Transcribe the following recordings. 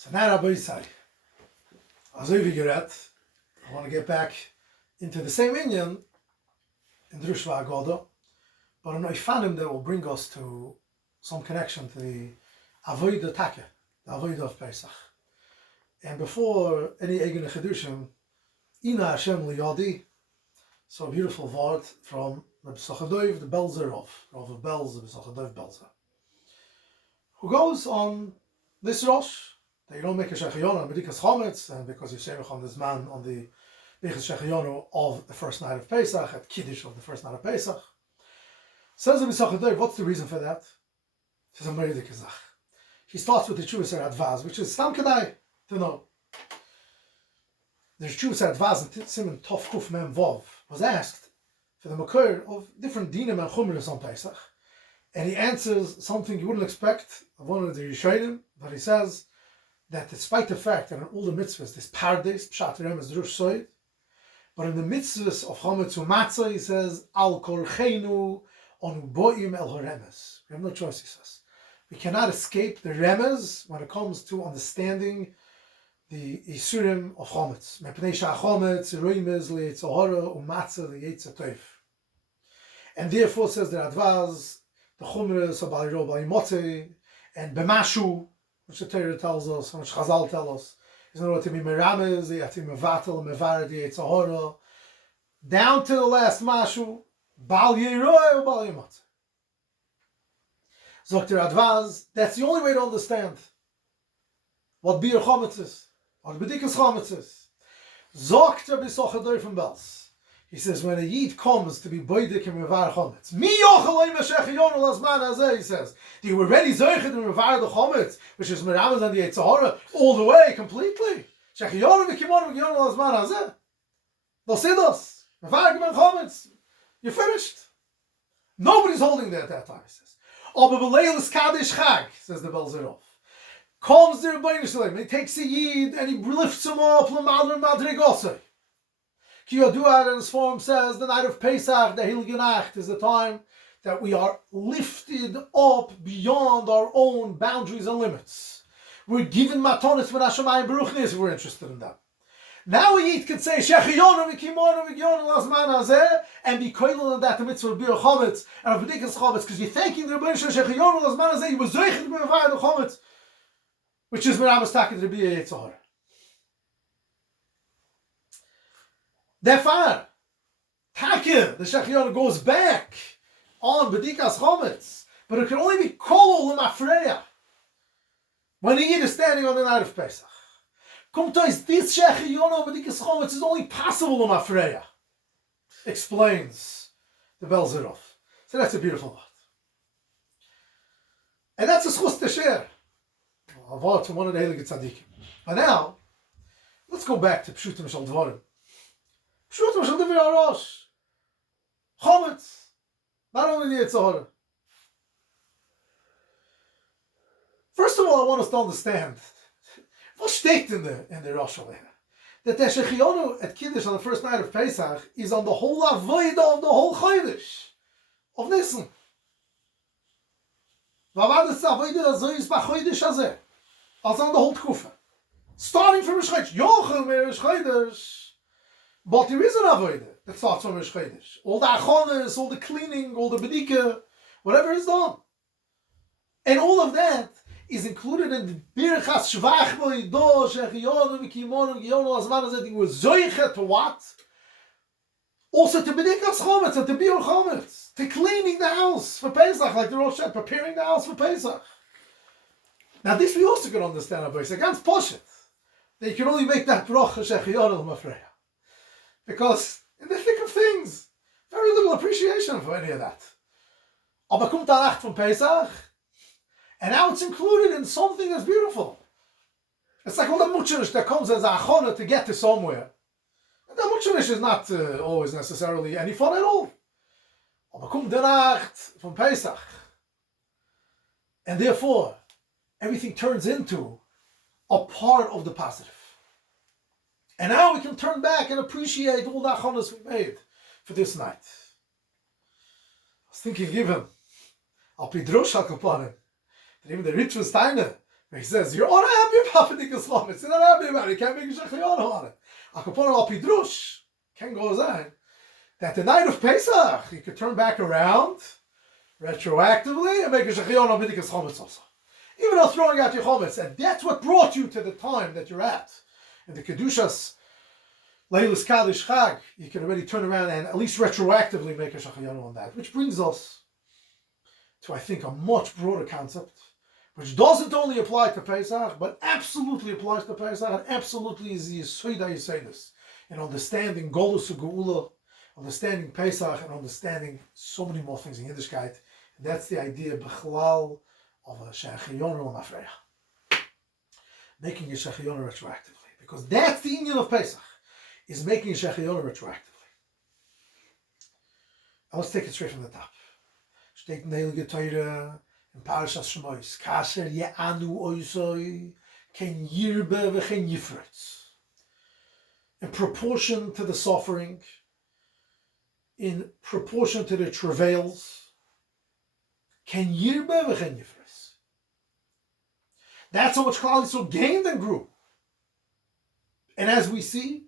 So now Rabbi Yisai, as we get, I want to get back into the same inyan in Drosha Hagodol, but an Oifanim that will bring us to some connection to the Haagodoh Take, the Haagodoh of Pesach. And before any Eigen Chedushim, Ina Hashem Liyadi, so a beautiful word from Rabbi Hagodol, the Belzer of Belz, the Hagodol Belzer, who goes on this Rosh, that you don't make a Shechionu on B'dikas Chometz, and because you shemech on this man on the B'dikas Shechionu of the first night of Pesach, at Kiddush of the first night of Pesach. Says Rabbi Hagodol, what's the reason for that? He says, he starts with the Chuvas Advaz, which is Stam Kedai to know. The Chuvas Advaz in Siman Tov Kuf Mem Vov was asked for the Makor of different dinim and chumras on Pesach, and he answers something you wouldn't expect of one of the Rishonim, but he says that despite the fact that in all the mitzvahs, this Pardes, Pshat Remes, Drush Soid, but in the mitzvahs of Chometz U'Matzah, he says, Al Korcheinu on Boim El Horemes. We have no choice, he says. We cannot escape the Remes when it comes to understanding the Isurim of Chometz. Mepnei Sha'Chometz, Remes, Le'etzahara, U'Matzah, Le'etzatov. And therefore, says the Radvaz, the Chumras of Bali Ro, Bali Motzei, and B'mashu, which the Torah tells us, and which Chazal tell us, is in order to be Meramez, you have to be Mevatel, Mevared, Yetzahara, down to the last Mashu, Bal Yeroi or Bal Yemotzei. Dr. Advaz, that's the only way to understand what Bir Chometz is, what B'dikas Chometz is. Dr. Hagodol from Belz. He says, when a Yid comes to be Boidik and Mevar Chometz, Mi Yochel Shechionu Lazman Hazeh, he says, you were ready Zoichet and Mevar the Chometz, which is Meramez and the Yetzahara, all the way, completely. Shechionu V'kimonu V'kimonu Lazman Hazeh. They'll say this. Mevar Gemen Chometz. You're finished. Nobody's holding there at that time, he says. Aber B'leilis Kaddish Chag, says the Belzerov. Comes the Rebbeinu Shalom, he takes a Yid and he lifts him up, L'madr Madrigosei. Ki Yaduar in his form says, the night of Pesach, the Heilige Nacht, is the time that we are lifted up beyond our own boundaries and limits. We're given matonis when Hashemayim Baruch Nis, if we're interested in that. Now a Yid can say, Shechionu v'kimonu v'giyonu lazman hazeh, and be koilel in that the mitzvah of Bir Chometz and of B'dikas Chometz, because you're thanking the Rebbeinu Shalom, Shechionu lazman hazeh, you were zoichet b'mevar the Chometz, which is Meramas Takid Rabbi Yetzahara. Therefore, Takir, the Shechionu goes back on B'dikas Chometz, but it can only be kolol l'mafreya when the Yid is standing on the night of Pesach. This Shechionu B'dikas Chometz is only possible in Afreya, explains the Belzerov. So that's a beautiful word. And that's a schus to share. A word from one of the Heilige Tzadikim. But now, let's go back to Pshutim Shal Dvorim. Pshutim Shal Dvorim Rosh. Chometz. Not only the Yetzahara. First of all, I want us to understand what steht in the Rosh that the Shechionu at Kiddush on the first night of Pesach is on the whole Avodah of the whole Chodesh of Nisan. V'avadas Avodah Azoyis b'Chodesh Hazeh. Also on the whole Tkufa. Starting from Rosh Chodesh. Yochel me Rosh Chodesh. But there is an Avodah that starts from Rosh Chodesh. All the Achonis, all the cleaning, all the Bedika, whatever is done. And all of that is included in the Birchas Shvach Moido Shechionu V'kimonu V'giyonu Lazman Hazeh. You were zoichet to what? Also to B'dikas Chometz and to Bir Chometz, to cleaning the house for Pesach, like the Rosh said, preparing the house for Pesach. Now this we also can understand about Pesach. Ganz Poshet, that you can only make that Bracha Shechionu L'mafreya, because in the thick of things, very little appreciation for any of that. Aber kommt der Nacht from Pesach, and now it's included in something that's beautiful. It's like all the muchanish that comes as a achona to get to somewhere. And the muchanish is not always necessarily any fun at all. Aber kommt der Nacht from Pesach. And therefore, everything turns into a part of the positive. And now we can turn back and appreciate all the achonas we made for this night. I was thinking, given, I'll be Drosha Kapanim. Even the ritual Steiner, He says, you're unhappy about B'dikas Chometz. You're not happy about it. You can't make a Shechayonu on it. Akapon al Pidrush, Ken goes on, that the night of Pesach, you could turn back around, retroactively, and make a Shechayonu on B'dikas Chometz also. Even though throwing out your Chometz, and that's what brought you to the time that you're at. In the Kedushas, Leilis Kaddish Chag, you can already turn around and at least retroactively make a Shechayonu on that. Which brings us to, I think, a much broader concept, which doesn't only apply to Pesach, but absolutely applies to Pesach, and absolutely is the Yisoida Yisoidus in understanding Golus Geula, understanding Pesach, and understanding so many more things in Yiddishkeit. And that's the idea, Bechlal, of a Shechayonu on Afreya. Making a Shechayonu retroactively. Because that's the union of Pesach, is making a Shechayonu retroactively. Now let's take it straight from the top. Steht in the Heilige Torah, in Parashas Shemos, Kasher ye'anu oisoi, ken yirbe v'chen yifretz. In proportion to the suffering, in proportion to the travails, ken yirbe v'chen yifretz. That's how much Klal Yisrael gained and grew. And as we see,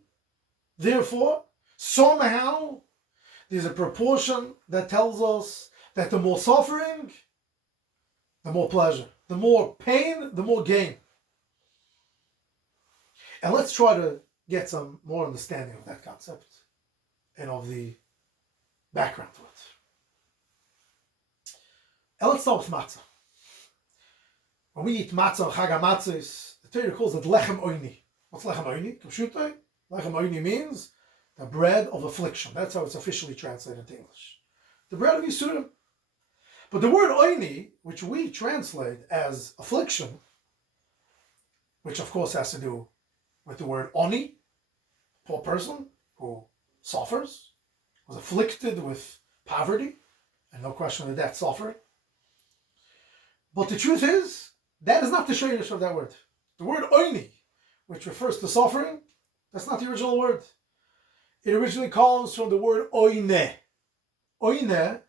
therefore, somehow, there's a proportion that tells us that the more suffering, the more pleasure. The more pain, the more gain. And let's try to get some more understanding of that concept and of the background to it. And let's start with matzah. When we eat matzah on Chag HaMatzos, the Torah calls it lechem oini. What's lechem oini? Lechem oini means the bread of affliction. That's how it's officially translated into English. The bread of Yisurim. But the word oini, which we translate as affliction, which of course has to do with the word oni, poor person who suffers, was afflicted with poverty, and no question of that suffering. But the truth is, that is not the shayrish of that word. The word oini, which refers to suffering, that's not the original word. It originally comes from the word oine. Oine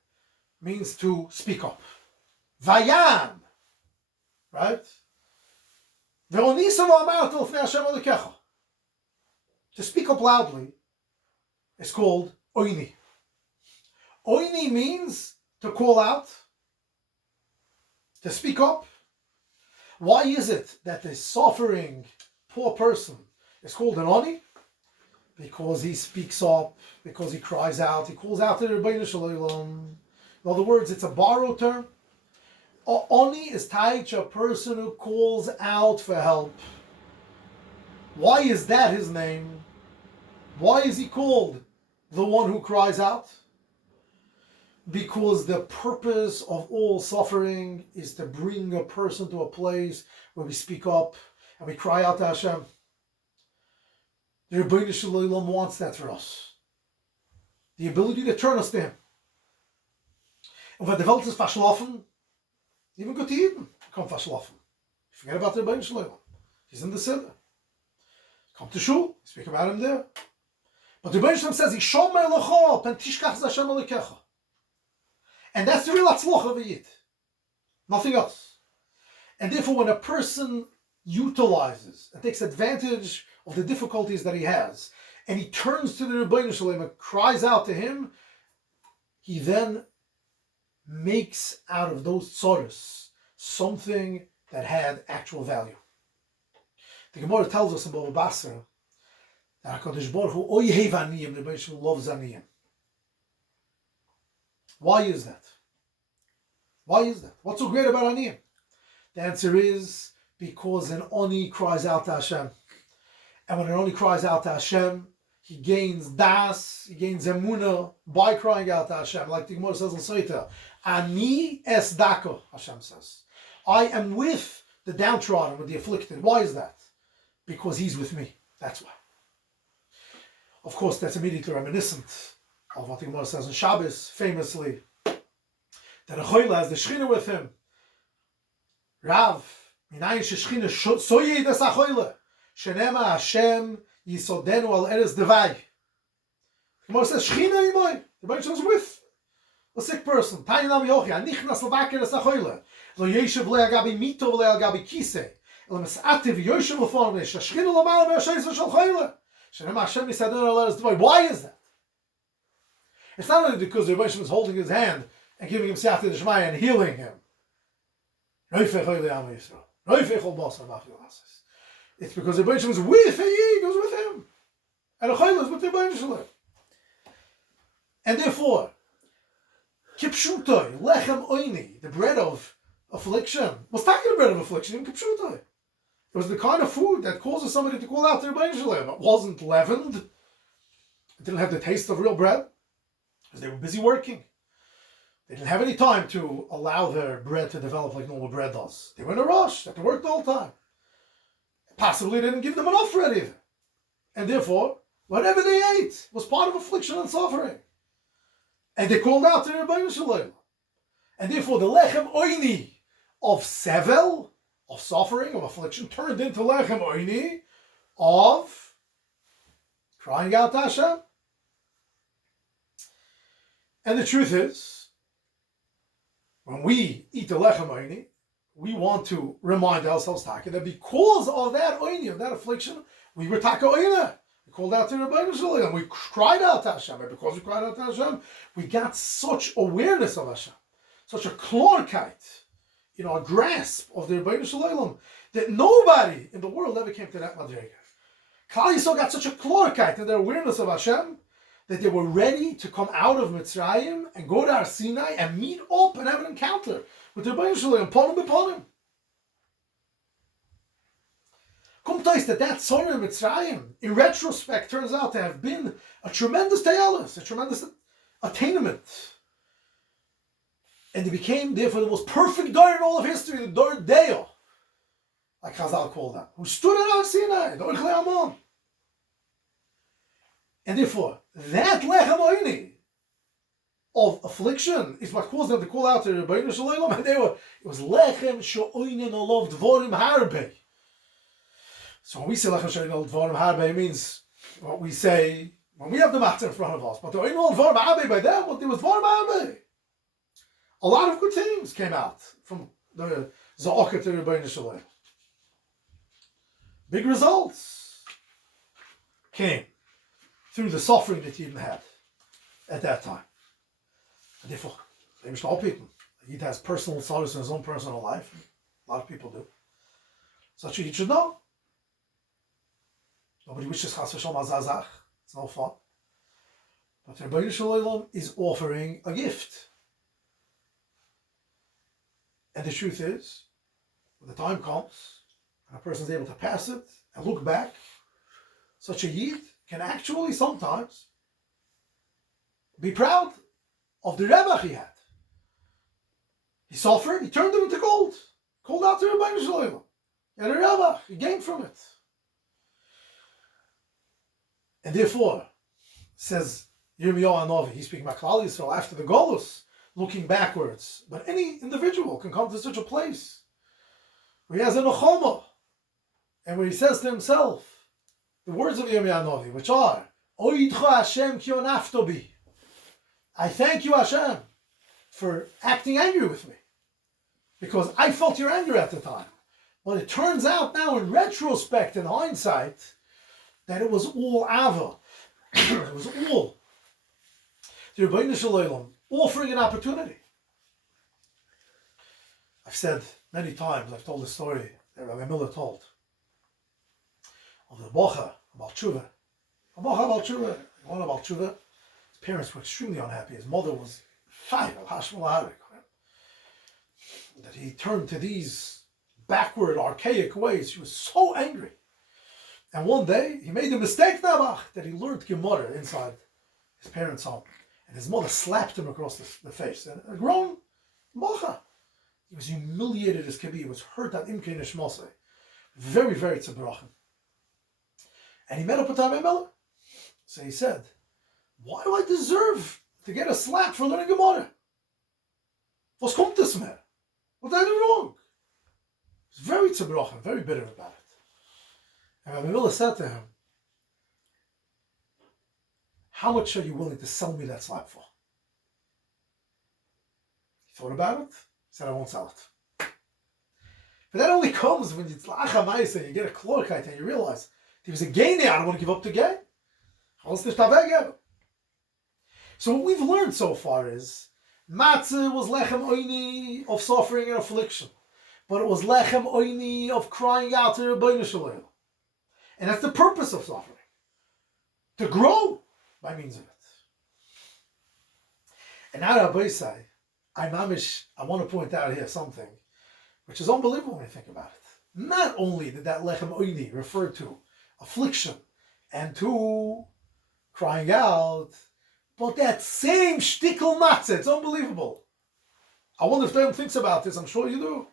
means to speak up. Vayam, right? To speak up loudly is called oini. Oini means to call out, to speak up. Why is it that the suffering poor person is called an oni? Because he speaks up, because he cries out, he calls out to the Rebbeinu Shalom. In other words, it's a borrowed term. Oni is tied to a person who calls out for help. Why is that his name? Why is he called the one who cries out? Because the purpose of all suffering is to bring a person to a place where we speak up and we cry out to Hashem. The Rebbeinu Shalom wants that for us. The ability to turn us to Him. And when the Welt is verschlafen, even good to Eden come verschlafen. Forget about the Rebbeinu Shalom. He's in the Siddur. Come to Shul, speak about him there. But the Rebbeinu Shalom says, Yishomer lecho, pen tishkach Hashem alikecha. And that's the real atzloch of a Yid. Nothing else. And therefore, when a person utilizes and takes advantage of the difficulties that he has, and he turns to the Rebbeinu Shalom and cries out to him, he then makes out of those tzoros something that had actual value. The Gemara tells us in Bava Basra that HaKadosh Baruch Hu oyev aniyim, the Rebbeinu Shalom loves aniyim. Why is that? Why is that? What's so great about aniyim? The answer is because an oni cries out to Hashem. And when an oni cries out to Hashem, he gains das, he gains emunah by crying out to Hashem. Like the Gemara says in Soita, Ani es dako, Hashem says. I am with the downtrodden, with the afflicted. Why is that? Because He's with me. That's why. Of course, that's immediately reminiscent of what the Gemara says in Shabbos, famously, that a choila has the Shechina with him. Rav, minayin sheshchina soyed es ha-choila, shenema Hashem yisodenu al eres devai. The Gemara says, Shechina imoy, the Rebbeinu Shalom is with a sick person. Tanya nam yochi, anichnas levaker es ha-choila, lo yeshev le agabi mito le agabi kiseh, Why is that? It's not only because the Rebbe was holding his hand and giving him Siyata D'Shmaya and healing him. It's because the Rebbe was with him, he was with him. And the Chayla was with the Rebbe. And therefore, Kipshutoi, Lechem Oini, the bread of affliction, was talking the bread of affliction in Kipshutoi. It was the kind of food that causes somebody to call out their Rebbe. It wasn't leavened. It didn't have the taste of real bread. Because they were busy working. They didn't have any time to allow their bread to develop like normal bread does. They were in a rush. They had to work the whole time. Possibly they didn't give them enough bread either. And therefore, whatever they ate was part of affliction and suffering. And they called out to their Rebbeinu Shalom. And therefore the Lechem Oini of Sevel, of suffering, of affliction, turned into Lechem Oini of crying out to Hashem. And the truth is, when we eat the Lechem Oini, we want to remind ourselves that because of that Oini, of that affliction, we were Taka Oina. We called out to Rebbeinu Shalom. We cried out to Hashem. And because we cried out to Hashem, we got such awareness of Hashem, such a klorkeit, a grasp of the Rebbeinu Shalom, that nobody in the world ever came to that madrega. Klal Yisrael got such a klorkeit in their awareness of Hashem that they were ready to come out of Mitzrayim and go to Har Sinai and meet up and have an encounter with the Rebbeinu Shalom, ponim b'ponim. Kommt aus that Tzorah in Mitzrayim, in retrospect, turns out to have been a tremendous te'alus, a tremendous attainment. And they became, therefore, the most perfect Dor in all of history, the Dor Deo, like Chazal called them, who stood at Har Sinai, the Orchlei Amon. And therefore, that Lechem Oini of affliction is what caused them to call out to the Rebbeinu Shalom, and it was Lechem She'oinen Olov Dvorim Harbe. So when we say Lechem She'oinen Olov Dvorim Harbe, it means what we say when we have the matzah in front of us. But the Oinen Olov Dvorim Harbe, by them, what there was Dvorim Harbe. A lot of good things came out from the Za'aka to the Rebbeinu Shalom. Big results came through the suffering that Yidden had at that time. And therefore, they must all people. Yid has personal sorrows in his own personal life. A lot of people do. Such a Yid should know. Nobody wishes Chas v'Shalom Azazach. It's no fun. But the Rebbeinu Shalom is offering a gift. And the truth is, when the time comes, and a person is able to pass it and look back, such a Yid can actually sometimes be proud of the Rebbe he had. He suffered, he turned it into gold. Called out to Rebbeinu Shalom. He had a Rebbe, he gained from it. And therefore, says Yirmiyahu Hanavi, he's speaking about Klal Yisrael after the Golus, looking backwards. But any individual can come to such a place where he has a Nechama, and where he says to himself, the words of Yirmiyahu Hanavi, which are, Oidcha Hashem ki onafto bi. I thank you, Hashem, for acting angry with me, because I felt your anger at the time. But it turns out now, in retrospect, in hindsight, that it was all Ava. It was all the Rebbeinu Shalom offering an opportunity. I've said many times, I've told the story that Rabbi Miller told of the Bocha about Tshuva. A Bocha about Tshuva, one about Tshuva. His parents were extremely unhappy. His mother was fine, that he turned to these backward, archaic ways. She was so angry. And one day, he made a mistake, Nabach, that he learned Gemara inside his parents' home. And his mother slapped him across the face. And a grown Bocha. He was humiliated as could be. He was hurt at Imkei Nishmosei. Very, very tzibrochen. And he met up with Rabbi Miller. So he said, why do I deserve to get a slap for learning Gemara? Was kommt das mehr? What did I do wrong? He was very tzibrochen, very bitter about it. And Rabbi Miller said to him, how much are you willing to sell me that slap for? He thought about it. He said, I won't sell it. But that only comes when it's lacha ma'isa, you get a klorkite and you realize there was a gain there. I don't want to give up the gain. So what we've learned so far is matzah was lechem oini of suffering and affliction, but it was lechem oini of crying out to Rebbeinu Shalom. And that's the purpose of suffering, to grow by means of it. And now Rabbi say, I want to point out here something which is unbelievable when you think about it. Not only did that lechem oini refer to affliction and to crying out, but that same shtickle matzah, it's unbelievable. I wonder if anyone thinks about this, I'm sure you do.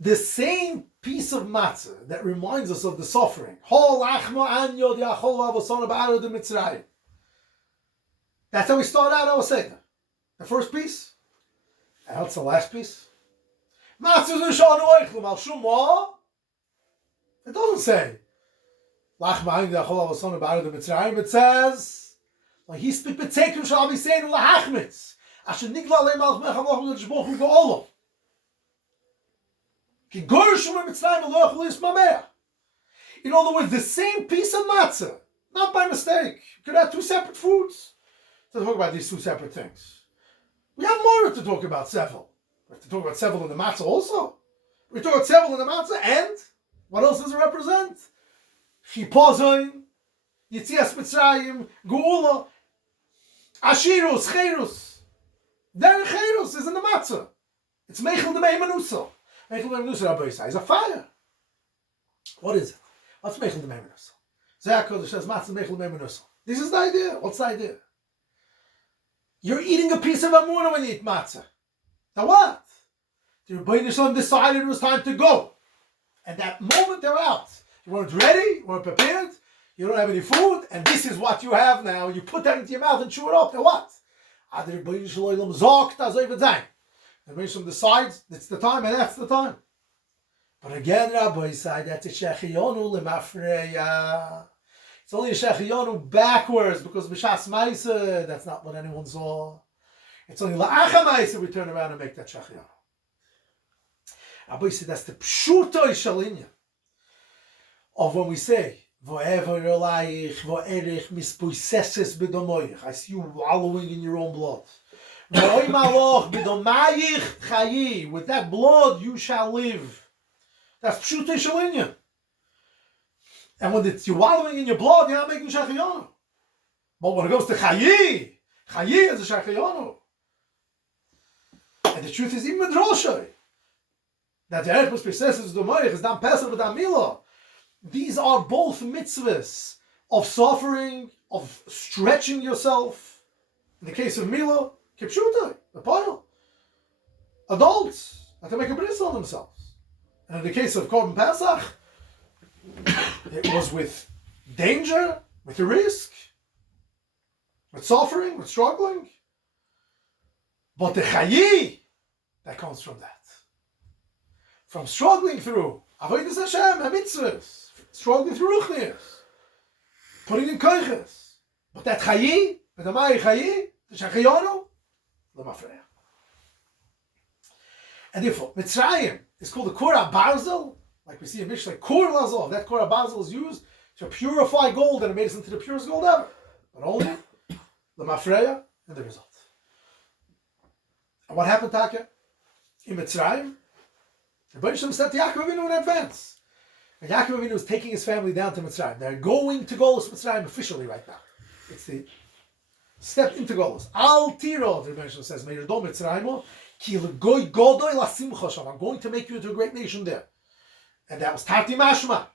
The same piece of matzah that reminds us of the suffering, that's how we start out our Seder. The first piece, and that's the last piece. It doesn't say, it says, he speak betzekim shall be saying lahachmitz. Asher nigla le malch mecha loch le shboch u go'olo. Ki goyshum mitzrayim loch le ismameh. In other words, the same piece of matzah, not by mistake. You could have two separate foods. To talk about these two separate things. We have more to talk about sevel. We have to talk about sevel in the matzah also. We talk about sevel in the matzah, and what else does it represent? Chipozoin, Yitzias Mitzrayim, Geula, Ashirus, Cherus. Then Cherus is in the matzah. It's Meichel de Meimanusa. Meichel de Meimanusa, Rabbi Yisai, is a fire. What is it? What's Meichel de Meimanusa? Zayakod says matzah Meichel de Meimanusa. This is the idea. What's the idea? You're eating a piece of amuna when you eat matzah. Now what? The Rebbeinu Shalom decided it was time to go. And that moment they're out. You weren't ready, you weren't prepared, you don't have any food, and this is what you have now. You put that into your mouth and chew it up. Now what? The Rebbeinu Shalom decides it's the time, and that's the time. But again, Rabbi said that's a shechiyonu lemafreya. It's only a shechiyonu backwards, because b'shas ma'isa, that's not what anyone saw. It's only la'acha ma'isa we turn around and make that shechiyonu. Rabbi said that's the pshuto shalinya of when we say vo'ever yolayich vo'erich mispoiseses b'domoyich. I see you wallowing in your own blood. Vo'oy maloch b'domayich chayi. With that blood you shall live. That's pshuto shalinya. And when you're wallowing in your blood, you're not making shechiyonu. But when it goes to chayi, chayi is a shechiyonu. And the truth is, even with Drosha, that the Erech Mispoiseses b'domoyich is dam pesach v'dam milah. These are both mitzvahs of suffering, of stretching yourself. In the case of Mila, kipshutai, the pile. Adults have to make a bris on themselves. And in the case of Korban Pesach, it was with danger, with a risk, with suffering, with struggling. But the chayi, that comes from that. From struggling through avodas Hashem and mitzvahs. Struggling through ruchnias, putting in koiches. But that chayi, the mai chayi, the shachiyonu, the mafreya. And therefore, Mitzrayim is called the Korah Barzel, like we see in Mishnah, Kor Lazov. That Korah Barzel is used to purify gold, and it made us into the purest gold ever. But only the mafreya and the result. And what happened, Taka? In Mitzrayim, the Rebbeinu Shalom sent Yaakov Avinu in advance. And Yaakov Avinu is taking his family down to Mitzrayim. They're going to Golus Mitzrayim officially right now. It's the step into Golus. Al tiro, the Rebbeinu Shalom says, Meirdo Mitzrayim, ki l'goy godoy la simcha sham. I'm going to make you into a great nation there. And that was Tarti Mashma.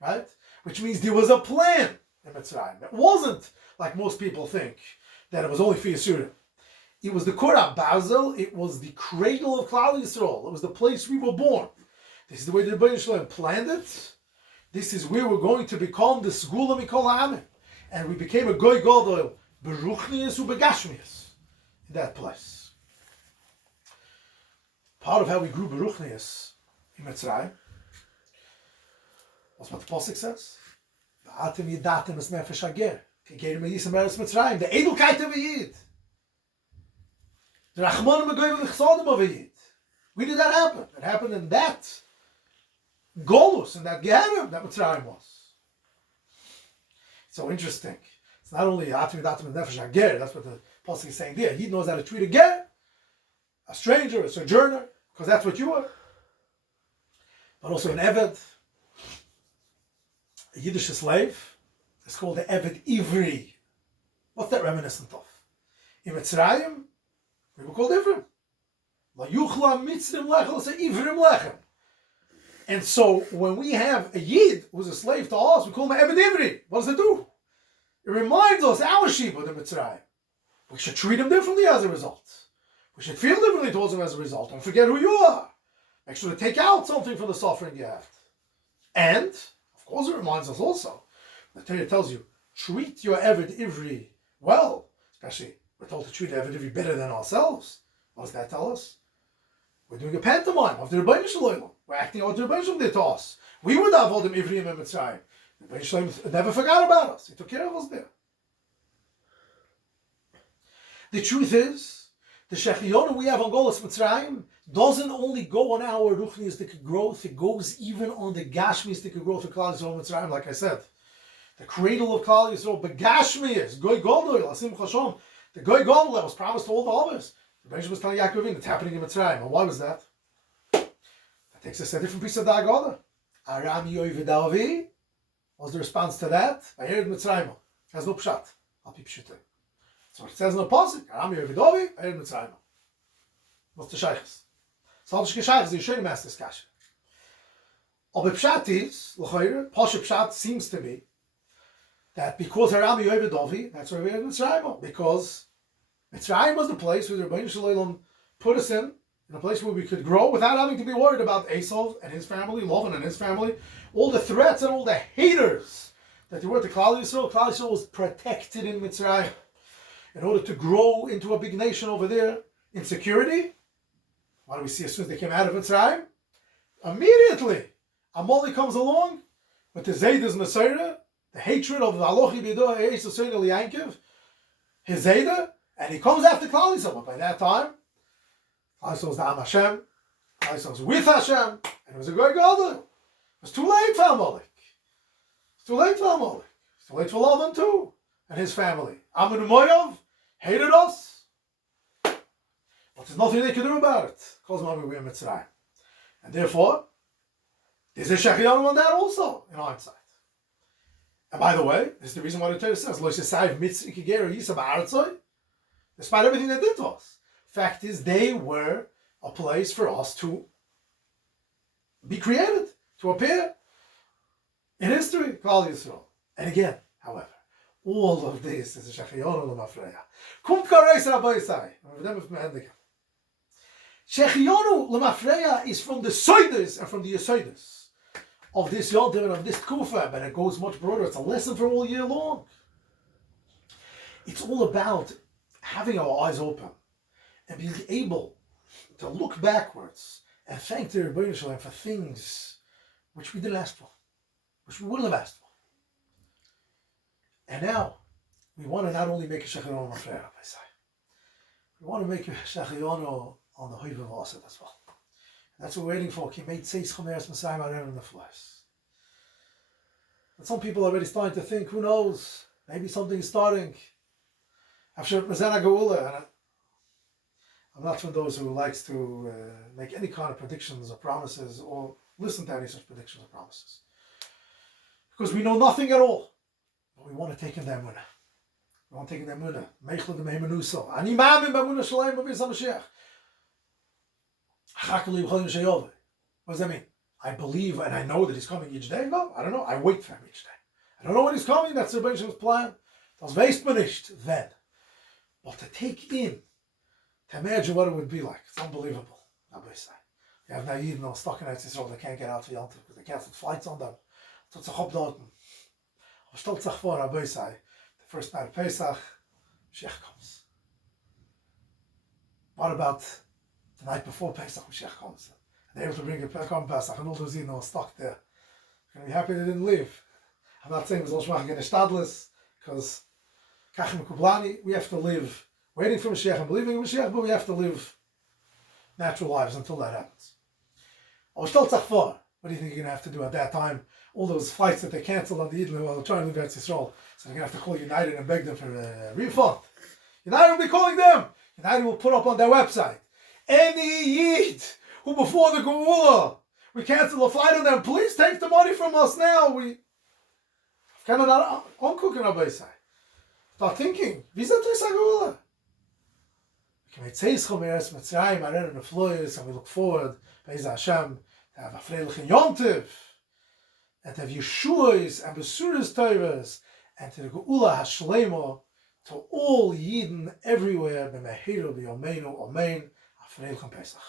Right? Which means there was a plan in Mitzrayim. It wasn't like most people think, that it was only for Yisurim. It was the Korah Bazel. It was the cradle of Klal Yisrael. It was the place we were born. This is the way the Rebbeinu Shalom planned it. This is where we're going to become the Segula Mikol Ha'amim. And we became a Goy Godol, Beruchnius Ubegashmius, in that place. Part of how we grew Beruchnius in Mitzrayim was what the Pasuk says. V'atem yidatem es nefesh hager, kegerim yisam eretz Mitzrayim, the edelkeit of a Yid. The Rachmanim agoyim l'chsadim of a Yid. When did that happen? It happened in that Golus, in that Gehenim that Mitzrayim was. It's so interesting. It's not only Atim Datim Nefesh Hager, that's what the Pasuk is saying there. He knows how to treat a Ger, a stranger, a sojourner, because that's what you are. But also an Eved, a Yiddish slave, is called the Eved Ivri. What's that reminiscent of? In Mitzrayim, we were called Ivrim. La Yuchla Mitzrim Lechem, it's Ivrim Lechem. And so when we have a Yid who's a slave to us, we call him Eved Ivri. What does it do? It reminds us, our Sheba, the Mitzrayim. We should treat him differently as a result. We should feel differently towards him as a result. Don't forget who you are. Make sure to take out something from the suffering you have. And, of course, it reminds us also, the Torah tells you, treat your Eved Ivri well. Especially, we're told to treat Eved Ivri better than ourselves. What does that tell us? We're doing a pantomime of the Rebbeinu Shalom. We're acting out what the Rebbeinu Shalom did to us. We were the Avodim Ivriim and Mitzrayim. The Rebbeinu Shalom never forgot about us. He took care of us there. The truth is, the Shechionu we have on Golas Mitzrayim doesn't only go on our Ruchniistic growth, it goes even on the Gashmiistic growth of Klal Yisrael Mitzrayim, like I said. The cradle of Klal Yisrael, Begashmiis, Goy Godol, Asim Chashom, the Goy Godol that was promised to all the others. The Rebbeinu was telling Yaakov, it's happening in Mitzrayim. And why was that? That takes us a different piece of the Haagodoh. Aram Yoiv Davi. What's the response to that? I heard Mitzrayim. Has no pshat. I'll be pshutim. So it says in the Pasuk, Aram Yoiv Davi, I heard Mitzrayim. What's the shaykhs? So the shaykhs, the Yishanim asked this question. Aber pshat is, l'chayre, Pasha pshat seems to be that because Aram Yoiv Davi, that's why we heard Mitzrayim. Because Mitzrayim was the place where the Rebbeinu Shalom put us in a place where we could grow without having to be worried about Esau and his family, Lavan and his family, all the threats and all the haters that there were to Klal Yisrael. Klal Yisrael was protected in Mitzrayim in order to grow into a big nation over there in security. What do we see as soon as they came out of Mitzrayim? Immediately, Amalek comes along with the Zaydas Messiah, the hatred of Alochi Bidah Esau Seir Yankiv, his Zaydah, and he comes after Klal Yisrael. But by that time, Klal Yisrael was the Am Hashem, Klal Yisrael was with Hashem, and it was a great Haagodoh. It was too late for Amalek. It's too late for Amalek. It's too late for Lavan too, and his family. Amun Moyav hated us, but there's nothing they can do about it. Because we were in Mitzrayim. And therefore, there's a Shechianu on that also, in hindsight. And by the way, this is the reason why the Torah says, Lo Yisayv Mitzri Kigeru Yisab Haaretzoi. Despite everything they did to us. Fact is, they were a place for us to be created, to appear in history, Klal Yisrael. And again, however, all of this is a Shechionu L'mafreya. Kumt Kareis Rabbi Yisai. Shechionu L'mafreya is from the Soidas and from the Yesoidas of this Yontiv and of this Kufa, but it goes much broader. It's a lesson for all year long. It's all about having our eyes open and being able to look backwards and thank the Rebbeinu Shalom for things which we didn't ask for, which we wouldn't have asked for. And now, we want to not only make a Shechionu Mafreya, we want to make a Shechionu on the Hoiv of Asid as well. And that's what we're waiting for. Ki made Seis Chomeres Messiah Marem in the flesh. But some people are already starting to think, who knows, maybe something is starting. I'm not from those who likes to make any kind of predictions or promises or listen to any such predictions or promises. Because we know nothing at all. But we want to take in their munah. We want to take in their munah. Meichel de meimenuso. Ani ma'amim b'munah shalem b'bis HaMashiach. What does that mean? I believe and I know that he's coming each day? No, I don't know. I wait for him each day. I don't know when he's coming. That's the Rebbeinu Shalom's plan. Das weiß man nicht then. But to take in, to imagine what it would be like, it's unbelievable. You have Naïd stuck in Israel, they can't get out to Yontif because they canceled flights on them. So it's a Hagodol. Aber stellt sich vor, the first night of Pesach, Mashiach comes. What about the night before Pesach, Mashiach comes? And they're able to bring a Pesach, and all those Yidden are stuck there. They're going to be happy they didn't leave. I'm not saying it was all Shmach Shtadlis, because Kachim Kublani, we have to live waiting for Mashiach and believing in Mashiach, but we have to live natural lives until that happens. What do you think you're going to have to do at that time? All those flights that they canceled on the Yidden while they're trying to leave Eretz Yisrael. So they're going to have to call United and beg them for a refund. United will be calling them. United will put up on their website. Any Yid who before the Geula, we cancel a flight on them, please take the money from us now. We cannot uncooking our base. Start thinking, Visa to Geula. We can say Schomeres Mitzrayim, I read in the Floyers, and we look forward, Be'ez Hashem, to have a Freilich Yontiv, and to have Yeshuas and Besuras Torahs, and to the Geula Hashlema, to all Yidden everywhere, B'mehiru B'yomeinu Amen, a Freilich Pesach.